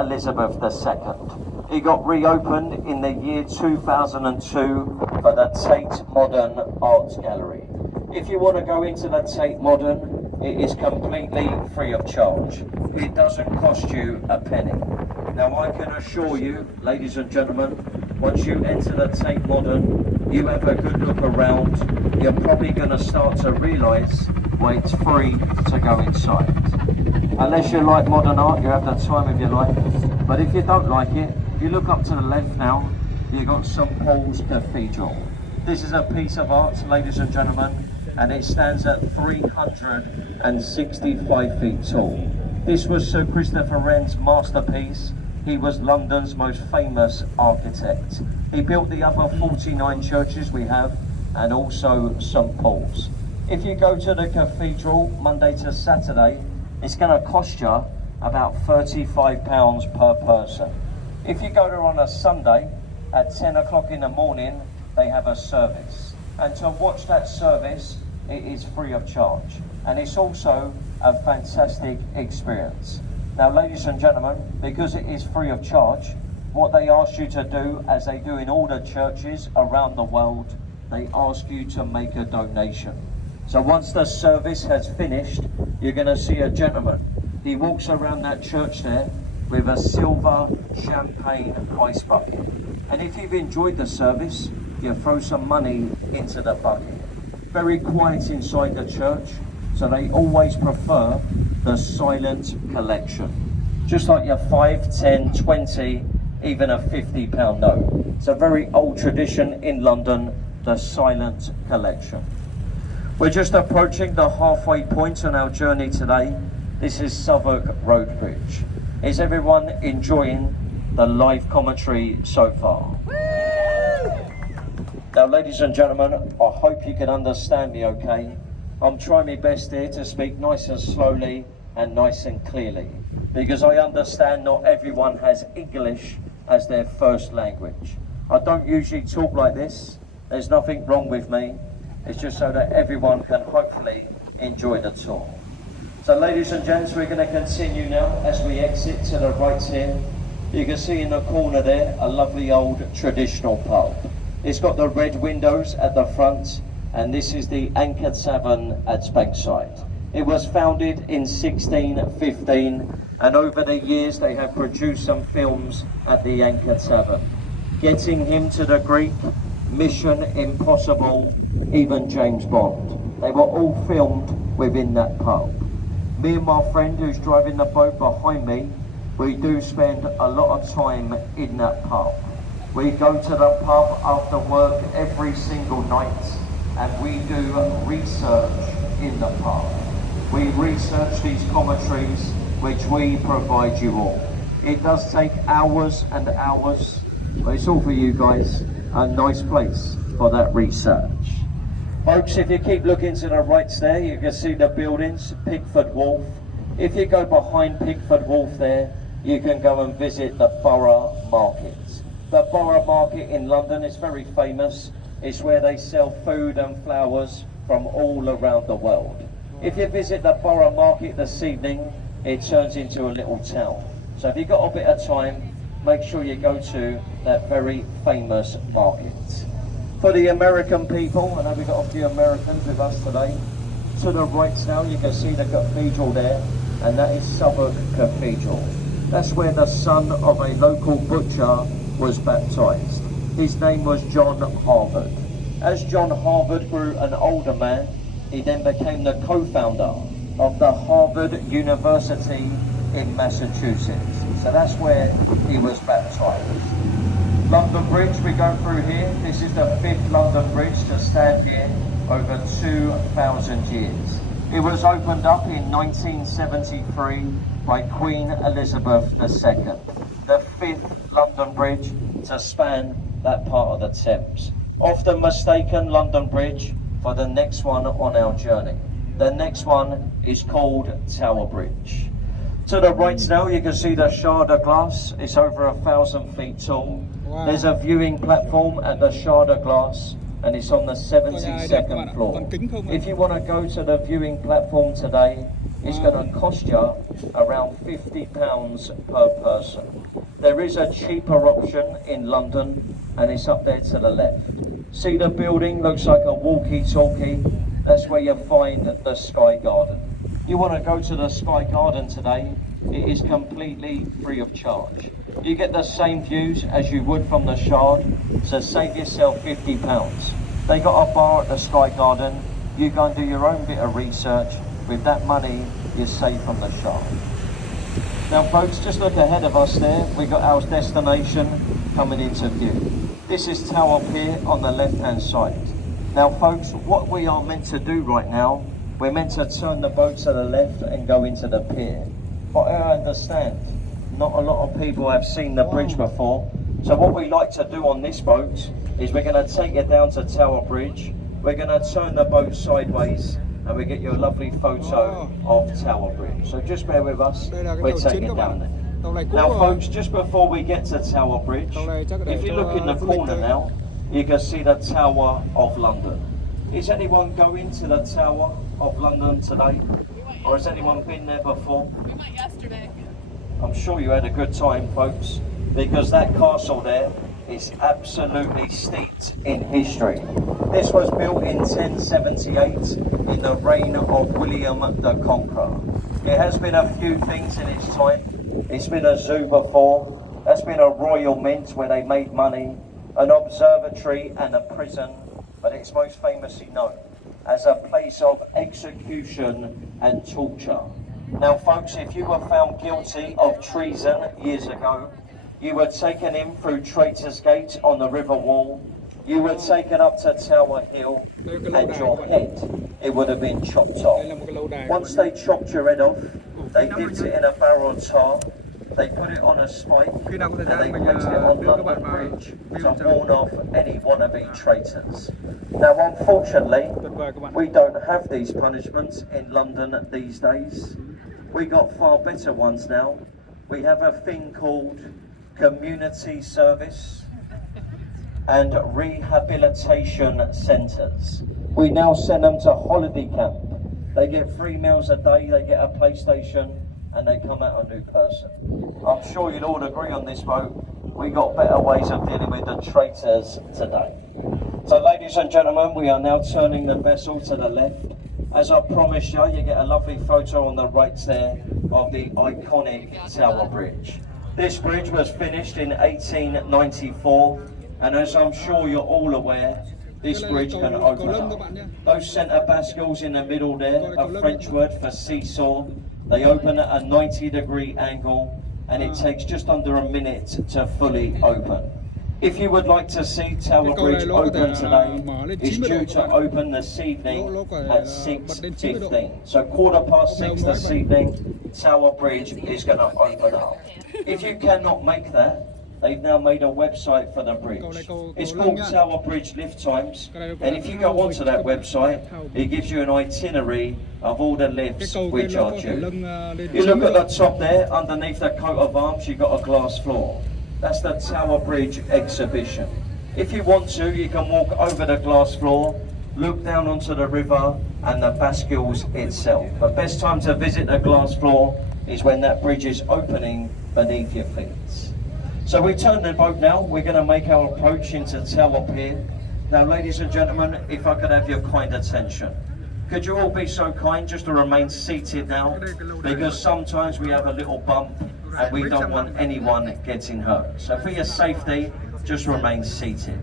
Elizabeth II. It got reopened in the year 2002 for the Tate Modern Art Gallery. If you want to go into the Tate Modern, it is completely free of charge. It doesn't cost you a penny. Now I can assure you, ladies and gentlemen, once you enter the Tate Modern, you have a good look around, you're probably going to start to realise why it's free to go inside. Unless you like modern art, you have the time of your life. But if you don't like it, you look up to the left now, you've got St Paul's Cathedral. This is a piece of art, ladies and gentlemen, and it stands at 365 feet tall. This was Sir Christopher Wren's masterpiece. He was London's most famous architect. He built the other 49 churches we have, and also St Paul's. If you go to the cathedral Monday to Saturday, it's going to cost you about £35 per person. If you go there on a Sunday at 10 o'clock in the morning, they have a service. And to watch that service, it is free of charge. And it's also a fantastic experience. Now, ladies and gentlemen, because it is free of charge, what they ask you to do, as they do in all the churches around the world, they ask you to make a donation. So once the service has finished, you're going to see a gentleman. He walks around that church there with a silver champagne ice bucket. And if you've enjoyed the service, you throw some money into the bucket. Very quiet inside the church, so they always prefer the silent collection. Just like your 5, 10, 20, even a £50 note. It's a very old tradition in London, the silent collection. We're just approaching the halfway point on our journey today. This is Southwark Road Bridge. Is everyone enjoying the live commentary so far? Now, ladies and gentlemen, I hope you can understand me okay. I'm trying my best here to speak nice and slowly and nice and clearly, because I understand not everyone has English as their first language. I don't usually talk like this. There's nothing wrong with me. It's just so that everyone can hopefully enjoy the tour. So ladies and gents, we're going to continue now as we exit to the right here. You can see in the corner there a lovely old traditional pub. It's got the red windows at the front, and this is the Anchor Tavern at Bankside. It was founded in 1615, and over the years they have produced some films at the Anchor Tavern. Getting Him to the Greek, Mission Impossible, even James Bond. They were all filmed within that pub. Me and my friend who's driving the boat behind me, we do spend a lot of time in that pub. We go to the pub after work every single night, and we do research in the pub. We research these commentaries which we provide you all. It does take hours and hours, but it's all for you guys. A nice place for that research. Folks, if you keep looking to the right there, you can see the buildings, Pickford Wharf. If you go behind Pickford Wharf there, you can go and visit the Borough Market. The Borough Market in London is very famous. It's where they sell food and flowers from all around the world. If you visit the Borough Market this evening, it turns into a little town. So if you've got a bit of time, make sure you go to that very famous market. For the American people, I know we've got a few Americans with us today, to the right now you can see the cathedral there, and that is Southwark Cathedral. That's where the son of a local butcher was baptized. His name was John Harvard. As John Harvard grew an older man, he then became the co-founder of the Harvard University in Massachusetts. So that's where he was baptized. London Bridge, we go through here. This is the 5th London Bridge to stand here over 2,000 years. It was opened up in 1973 by Queen Elizabeth II. The 5th London Bridge to span that part of the Thames. Often mistaken London Bridge for the next one on our journey. The next one is called Tower Bridge. To the right now you can see the Shard of Glass. It's over 1,000 feet tall. Wow. There's a viewing platform at the Shard of Glass, and it's on the 72nd floor. If you want to go to the viewing platform today, it's going to cost you around £50 per person. There is a cheaper option in London, and it's up there to the left. See the building looks like a walkie-talkie? That's where you find the Sky Garden. You want to go to the Sky Garden today, it is completely free of charge. You get the same views as you would from the Shard, so save yourself £50. They got a bar at the Sky Garden. You go and do your own bit of research. With that money, you save from the Shard. Now folks, just look ahead of us there. We got our destination coming into view. This is Tower Pier on the left-hand side. Now folks, what we are meant to do right now, we're meant to turn the boat to the left and go into the pier. But I understand, not a lot of people have seen the bridge before. So what we like to do on this boat is we're going to take it down to Tower Bridge. We're going to turn the boat sideways and we get you a lovely photo of Tower Bridge. So just bear with us, we're taking it down there. Now folks, just before we get to Tower Bridge, if you look in the corner now, you can see the Tower of London. Is anyone going to the Tower of London today? Or has anyone been there before? We went yesterday. I'm sure you had a good time, folks, because that castle there is absolutely steeped in history. This was built in 1078 in the reign of William the Conqueror. It has been a few things in its time. It's been a zoo before, that's been a royal mint where they made money, an observatory and a prison, but it's most famously known as a place of execution and torture. Now folks, if you were found guilty of treason years ago, you were taken in through Traitor's Gate on the River Wall, you were taken up to Tower Hill, and your head, it would have been chopped off. Once they chopped your head off, they dipped it in a barrel of tar, they put it on a spike, and they placed it on London Bridge to warn off any wannabe traitors. Now unfortunately, we don't have these punishments in London these days. We got far better ones now. We have a thing called community service and rehabilitation centres. We now send them to holiday camp. They get 3 meals a day, they get a PlayStation, and they come out a new person. I'm sure you'd all agree on this boat, we got better ways of dealing with the traitors today. So ladies and gentlemen, we are now turning the vessel to the left. As I promised you, you get a lovely photo on the right there of the iconic Tower Bridge. This bridge was finished in 1894, and as I'm sure you're all aware, this bridge can open up. Those centre bascules in the middle there, a French word for seesaw, they open at a 90-degree angle, and it takes just under a minute to fully open. If you would like to see Tower Bridge open today, it's due to open this evening at 6:15. So 6:15 this evening, Tower Bridge is going to open up. If you cannot make that, they've now made a website for the bridge. It's called Tower Bridge Lift Times, and if you go onto that website, it gives you an itinerary of all the lifts which are due. You look at the top there, underneath the coat of arms, you've got a glass floor. That's the Tower Bridge exhibition. If you want to, you can walk over the glass floor, look down onto the river and the bascules itself. The best time to visit the glass floor is when that bridge is opening beneath your feet. So we turn the boat now, we're going to make our approach into Tower Pier. Now ladies and gentlemen, if I could have your kind attention. Could you all be so kind just to remain seated now? Because sometimes we have a little bump and we don't want anyone getting hurt. So for your safety, just remain seated.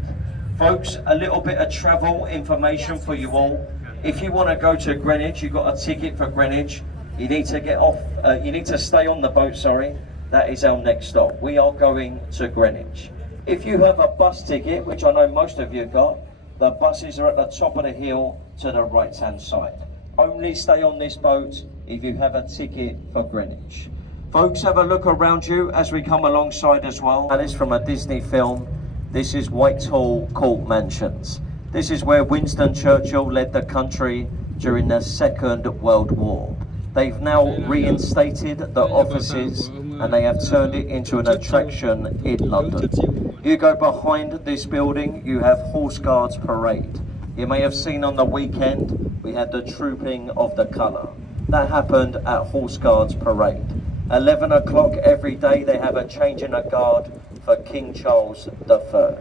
Folks, a little bit of travel information for you all. If you want to go to Greenwich, you've got a ticket for Greenwich. You need to get off, you need to stay on the boat, sorry. That is our next stop. We are going to Greenwich. If you have a bus ticket, which I know most of you got, the buses are at the top of the hill to the right-hand side. Only stay on this boat if you have a ticket for Greenwich. Folks, have a look around you as we come alongside as well. And it's from a Disney film. This is Whitehall Court Mansions. This is where Winston Churchill led the country during the Second World War. They've now reinstated the offices and they have turned it into an attraction in London. You go behind this building, you have Horse Guards Parade. You may have seen on the weekend, we had the Trooping of the Colour. That happened at Horse Guards Parade. 11 o'clock every day they have a change in a guard for King Charles III.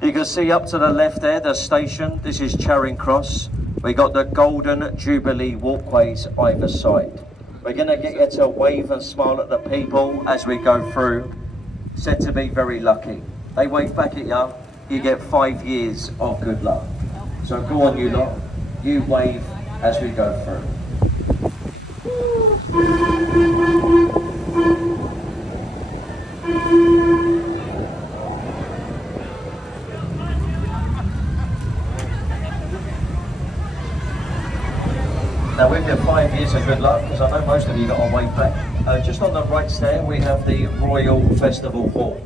You can see up to the left there, the station. This is Charing Cross. We got the Golden Jubilee walkways either side. We're going to get you to wave and smile at the people as we go through. Said to be very lucky. They wave back at you, you get 5 years of good luck. So go on you lot, you wave as we go through. Now with your 5 years of good luck, because I know most of you got a wave back, just on the right there we have the Royal Festival Hall.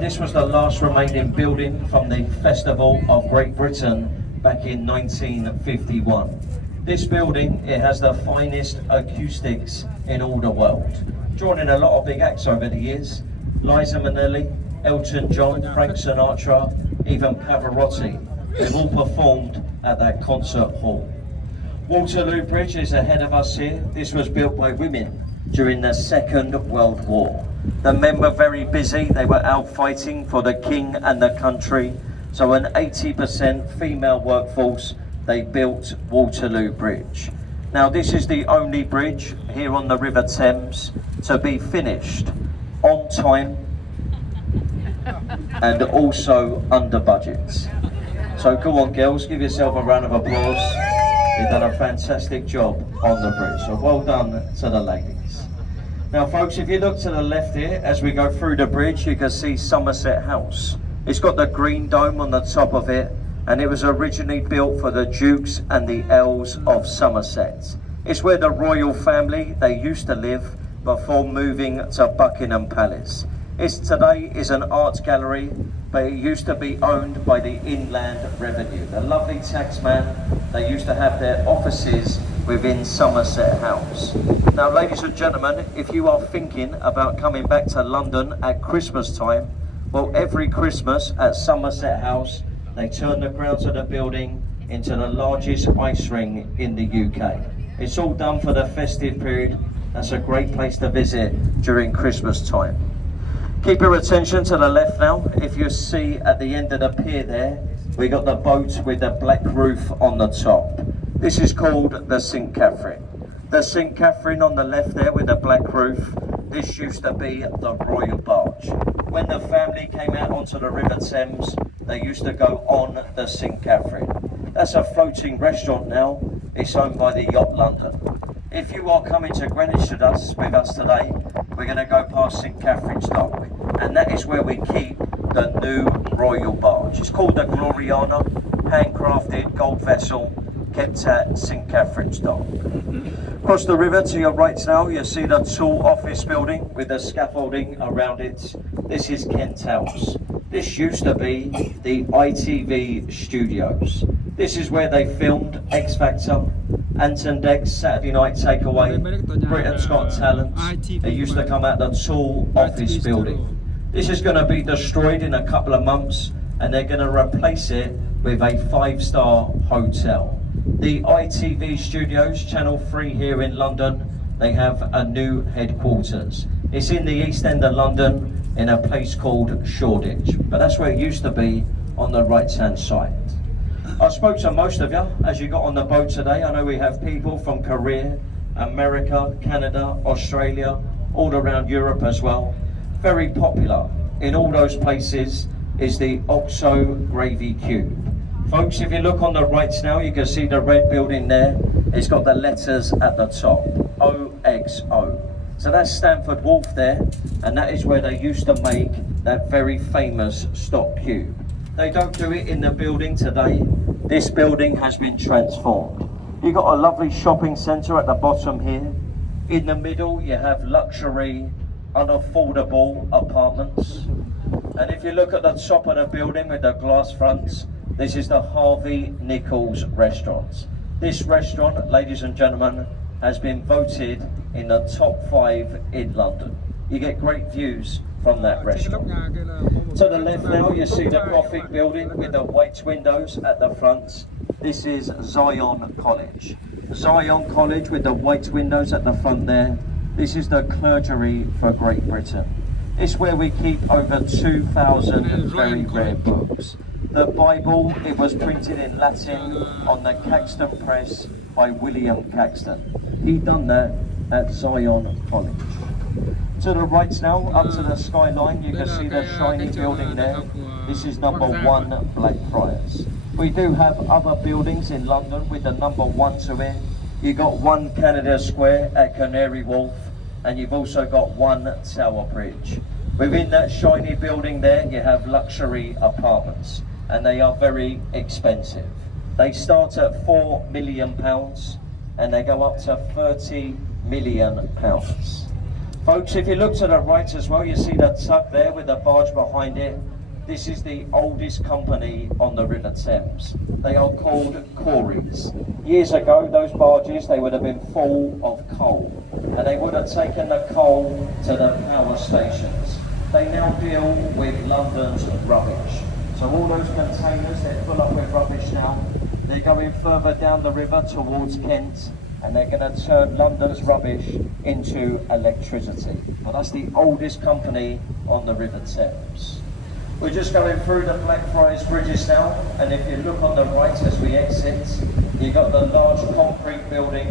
This was the last remaining building from the Festival of Great Britain back in 1951. This building, it has the finest acoustics in all the world. Drawn in a lot of big acts over the years. Liza Minnelli, Elton John, Frank Sinatra, even Pavarotti. They've all performed at that concert hall. Waterloo Bridge is ahead of us here. This was built by women during the Second World War. The men were very busy. They were out fighting for the king and the country. So an 80% female workforce, they built Waterloo Bridge. Now this is the only bridge here on the River Thames to be finished on time and also under budget. So go on girls, give yourself a round of applause. You've done a fantastic job on the bridge, so well done to the ladies. Now folks, if you look to the left here, as we go through the bridge, you can see Somerset House. It's got the green dome on the top of it, and it was originally built for the Dukes and the Earls of Somerset. It's where the royal family, they used to live before moving to Buckingham Palace. Today is an art gallery, but it used to be owned by the Inland Revenue. The lovely taxman, they used to have their offices within Somerset House. Now ladies and gentlemen, if you are thinking about coming back to London at Christmas time, well every Christmas at Somerset House, they turn the grounds of the building into the largest ice ring in the UK. It's all done for the festive period. That's a great place to visit during Christmas time. Keep your attention to the left now. If you see at the end of the pier there, we got the boat with the black roof on the top. This is called the St. Catherine. The St. Catherine on the left there with the black roof, this used to be the royal barge. When the family came out onto the River Thames, they used to go on the St. Catherine. That's a floating restaurant now. It's owned by the Yacht London. If you are coming to Greenwich with us today, we're going to go past St. Catherine's Dock, and that is where we keep the new royal barge. It's called the Gloriana, handcrafted gold vessel, kept at St. Catherine's Dock. Across the river to your right now, you'll see the tall office building with the scaffolding around it. This is Kent House. This used to be the ITV studios. This is where they filmed X Factor, Anton Deck's Saturday Night Takeaway, Britain's Got Talent. They used to come out the tall office building. This is going to be destroyed in a couple of months, and they're going to replace it with a 5-star hotel. The ITV studios, Channel 3 here in London, they have a new headquarters. It's in the East End of London in a place called Shoreditch, but that's where it used to be on the right hand side. I spoke to most of you as you got on the boat today. I know we have people from Korea, America, Canada, Australia, all around Europe as well. Very popular in all those places is the OXO gravy cube. Folks, if you look on the right now, you can see the red building there. It's got the letters at the top, OXO. So that's Stamford Wharf there, and that is where they used to make that very famous stock cube. They don't do it in the building today. This building has been transformed. You've got a lovely shopping centre at the bottom here. In the middle, you have luxury, unaffordable apartments. And if you look at the top of the building with the glass fronts, this is the Harvey Nichols restaurant. This restaurant, ladies and gentlemen, has been voted in the top 5 in London. You get great views from that restaurant. To the left now, you see the Gothic building with the white windows at the front. This is Zion College. Zion College with the white windows at the front there. This is the clergy for Great Britain. It's where we keep over 2,000 very rare books. The Bible, it was printed in Latin on the Caxton press by William Caxton. He done that at Zion College. To the right now, up to the skyline, you can see the shiny building there. This is number 1 Blackfriars. We do have other buildings in London with the number 1 to it. You got 1 Canada Square at Canary Wharf, and you've also got 1 Tower Bridge. Within that shiny building there, you have luxury apartments, and they are very expensive. They start at £4 million, and they go up to £30 million. Folks, if you look to the right as well, you see that tug there with the barge behind it. This is the oldest company on the River Thames. They are called quarries. Years ago, those barges, they would have been full of coal, and they would have taken the coal to the power stations. They now deal with London's rubbish. So all those containers, they're full up with rubbish now. They're going further down the river towards Kent, and they're going to turn London's rubbish into electricity. But that's the oldest company on the River Thames. We're just going through the Blackfriars Bridges now, and if you look on the right as we exit, you've got the large concrete building.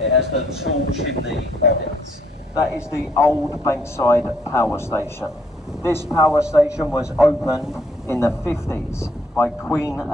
It has the tall chimney on it. That is the old Bankside Power Station. This power station was opened in the 50s by Queen